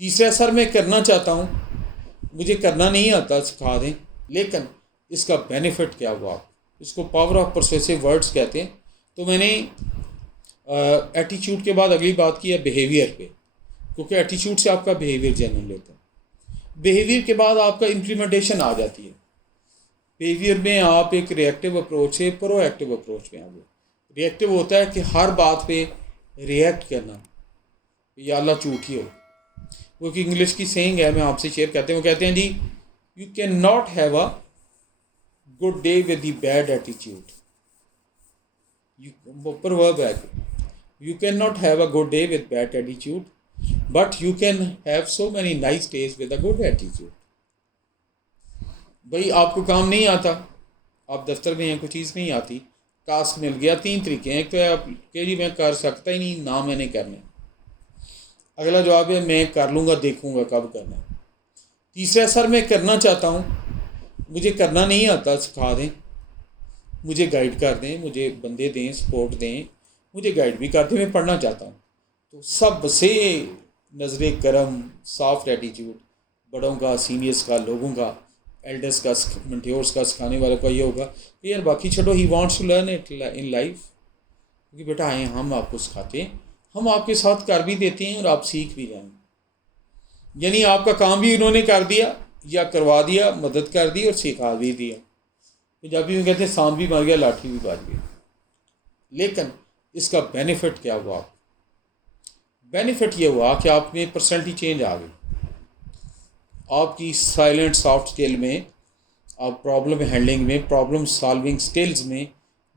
تیسرا سر میں کرنا چاہتا ہوں، مجھے کرنا نہیں آتا، سکھا دیں، لیکن اس کا بینیفٹ کیا ہوا، اس کو پاور آف پرسویسو ورڈز کہتے ہیں۔ تو میں نے ایٹیچیوڈ کے بعد اگلی بات کی ہے بیہیویئر پہ، کیونکہ ایٹیچیوڈ سے آپ کا بیہیویئر جنم لیتا ہے۔ بیہیویئر کے بعد آپ کا امپلیمنٹیشن آ جاتی ہے۔ بیہیویئر میں آپ ایک ری ایکٹیو اپروچ سے پرو ایکٹیو اپروچ میں آ گئے۔ ری ایکٹیو ہوتا ہے کہ ہر بات پہ ری ایکٹ کرنا، یا اللہ جھوٹی ہو۔ وہ کہ انگلش کی سینگ ہے، میں آپ سے شیئر کرتے ہیں، وہ کہتے ہیں جی you can not have a good day with the bed ایٹیچیوڈ، proverb ہے، you can not have a good day with bed ایٹیچیوڈ but you can have so many nice days with a good ایٹیچیوڈ۔ بھائی آپ کو کام نہیں آتا، آپ دفتر میں ہیں، کوئی چیز نہیں آتی، ٹاسک مل گیا، 3 طریقے ہیں۔ ایک تو آپ کہ جی میں کر سکتا ہی نہیں، نہ میں نے کرنا۔ اگلا جواب ہے میں کر لوں گا، دیکھوں گا کب کرنا۔ تیسرا سر میں کرنا چاہتا ہوں، مجھے کرنا نہیں آتا، سکھا دیں، مجھے گائیڈ کر دیں، مجھے بندے دیں، سپورٹ دیں، مجھے گائیڈ بھی کر دیں، میں پڑھنا چاہتا ہوں۔ تو سب سے نظر کرم، سافٹ ایٹیچیوڈ، بڑوں کا، سینئرس کا، لوگوں کا، ایلڈرس کا، منٹیورس کا، سکھانے والوں کا یہ ہوگا کہ یار باقی چھوڑو، he wants to learn it in life, کیونکہ بیٹا آئیں ہم آپ کو سکھاتے ہیں، ہم آپ کے ساتھ کر بھی دیتے ہیں اور آپ سیکھ بھی جائیں۔ یعنی آپ کا کام بھی انہوں نے کر دیا یا کروا دیا، مدد کر دی اور سکھا بھی دیا۔ پنجابی میں کہتے ہیں سانپ بھی مر گیا، لاٹھی بھی مار گیا۔ لیکن اس کا بینیفٹ کیا ہوا؟ بینیفٹ یہ ہوا کہ آپ میں پرسنالٹی چینج آ گئی، آپ کی سائلنٹ سافٹ اسکل میں، آپ پرابلم ہینڈلنگ میں، پرابلم سالونگ اسکلز میں،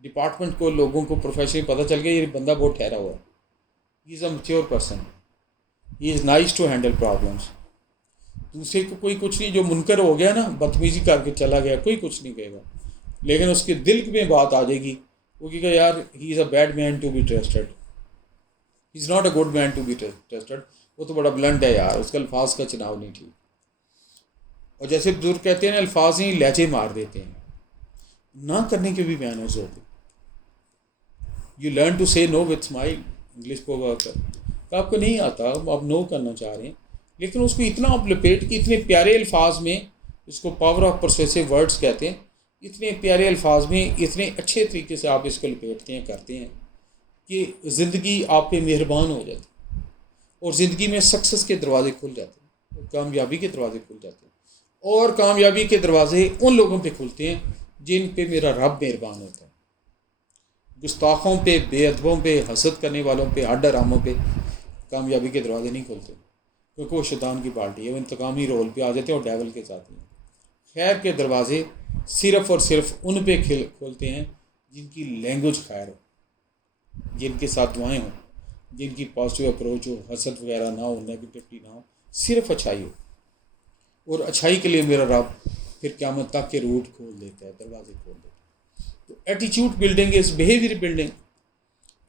ڈپارٹمنٹ کو، لوگوں کو، پروفیشن پتہ چل گیا یہ بندہ بہت ٹھہرا ہوا ہے، he is a mature person, he is nice to handle problems. دوسرے کو کوئی کچھ نہیں، جو منکر ہو گیا نا، بدتمیزی کر کے چلا گیا، کوئی کچھ نہیں کہے گا، لیکن اس کے دل میں بات آ جائے گی، وہ کہے گا یار he is a bad man to be trusted, he is not a good man to be trusted, وہ تو بڑا بلنٹ ہے یار، اس کا الفاظ کا چناؤ نہیں ٹھیک۔ اور جیسے بزرگ کہتے ہیں نا، الفاظ ہی لہجے مار دیتے ہیں، نہ کرنے کے بھی مینرز ہوتے۔ یو لرن ٹو سے نو وتھ اسمائل، انگلش کو آپ کو نہیں آتا، آپ نو کرنا چاہ رہے ہیں، لیکن اس کو اتنا آپ لپیٹ کے اتنے پیارے الفاظ میں، اس کو پاور آف پرسویسو ورڈز کہتے ہیں، اتنے پیارے الفاظ میں اتنے اچھے طریقے سے آپ اس کو لپیٹتے ہیں، کرتے ہیں کہ زندگی آپ پہ مہربان ہو جاتی ہے، اور زندگی میں سکسیس کے دروازے کھل جاتے ہیں، کامیابی کے دروازے کھل جاتے ہیں، اور کامیابی کے دروازے ان لوگوں پہ کھلتے ہیں جن پہ میرا رب مہربان ہوتا ہے۔ گستاخوں پہ، بے ادبوں پہ، حسد کرنے والوں پہ، ہر ڈراموں پہ کامیابی کے دروازے نہیں کھلتے، کیونکہ وہ شیطان کی پارٹی ہے، وہ انتقامی رول پہ آ جاتے ہیں اور ڈیول کے ساتھ ہیں۔ خیر کے دروازے صرف اور صرف ان پہ کھولتے ہیں جن کی لینگویج خیر ہو، جن کے ساتھ دعائیں ہوں، جن کی پازیٹیو اپروچ ہو، حسد وغیرہ نہ ہو، نیگیٹیوٹی نہ ہو، صرف اچھائی ہو، اور اچھائی کے لیے میرا رب پھر قیامت تک کے روٹ کھول دیتا ہے، دروازے کھول دیتا ہے۔ تو ایٹیچیوڈ building is behaviour building,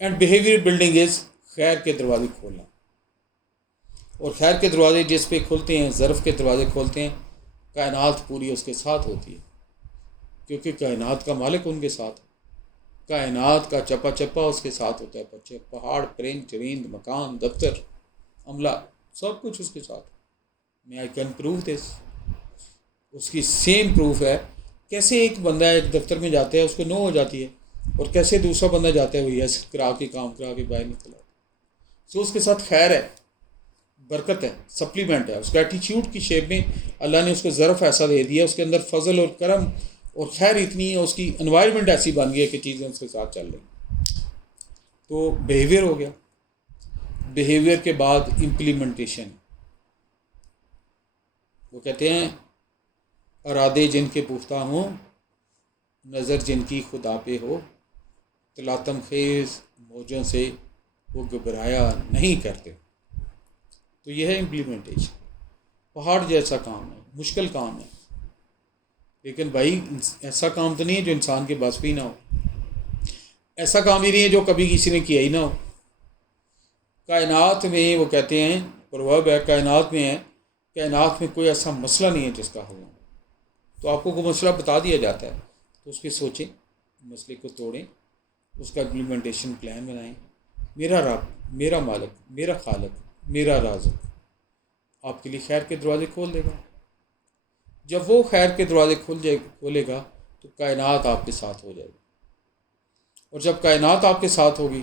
and behaviour building is خیر کے دروازے کھولنا، اور خیر کے دروازے جس پہ کھلتے ہیں، ظرف کے دروازے کھولتے ہیں، کائنات پوری اس کے ساتھ ہوتی ہے، کیونکہ کائنات کا مالک ان کے ساتھ ہے، کائنات کا چپا چپا اس کے ساتھ ہوتا ہے، بچے، پہاڑ، پرند چرند، مکان، دفتر، عملہ، سب کچھ اس کے ساتھ۔ میں آئی کین پروو دس، اس کی سیم پروف ہے۔ کیسے ایک بندہ ایک دفتر میں جاتا ہے، اس کو نو ہو جاتی ہے، اور کیسے دوسرا بندہ جاتا ہے وہ یس کرا کے، کام کرا کے باہر نکل آتا ہے۔ سو اس کے ساتھ خیر ہے، برکت ہے، سپلیمنٹ ہے، اس کا ایٹیچیوڈ کی شیپ میں اللہ نے اس کو ظرف ایسا دے دیا، اس کے اندر فضل اور کرم اور خیر اتنی ہے، اس کی انوائرمنٹ ایسی بن گئی ہے کہ چیزیں اس کے ساتھ چل رہی۔ تو بیہیویئر ہو گیا، بیہیویئر کے بعد امپلیمنٹیشن۔ وہ کہتے ہیں ارادے جن کے پختہ ہوں، نظر جن کی خدا پہ ہو، تلاطم خیز موجوں سے وہ گھبرایا نہیں کرتے۔ تو یہ ہے امپلیمنٹیشن۔ پہاڑ جیسا کام ہے، مشکل کام ہے، لیکن بھائی ایسا کام تو نہیں ہے جو انسان کے بس بھی نہ ہو، ایسا کام ہی نہیں ہے جو کبھی کسی نے کیا ہی نہ ہو۔ کائنات میں وہ کہتے ہیں، پروورب ہے، کائنات میں ہے، کائنات میں کوئی ایسا مسئلہ نہیں ہے جس کا حل نہ ہو۔ تو آپ کو کوئی مسئلہ بتا دیا جاتا ہے تو اس پہ سوچیں، مسئلے کو توڑیں، اس کا امپلیمنٹیشن پلان بنائیں۔ میرا رب، میرا مالک، میرا خالق، میرا رازق، آپ کے لیے خیر کے دروازے کھول دے گا. جب وہ خیر کے دروازے کھولے گا تو کائنات آپ کے ساتھ ہو جائے گی. اور جب کائنات آپ کے ساتھ ہوگی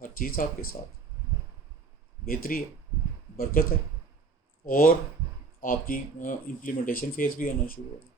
ہر چیز آپ کے ساتھ بہتری ہے، برکت ہے، اور آپ کی امپلیمنٹیشن فیز بھی آنا شروع ہوگا.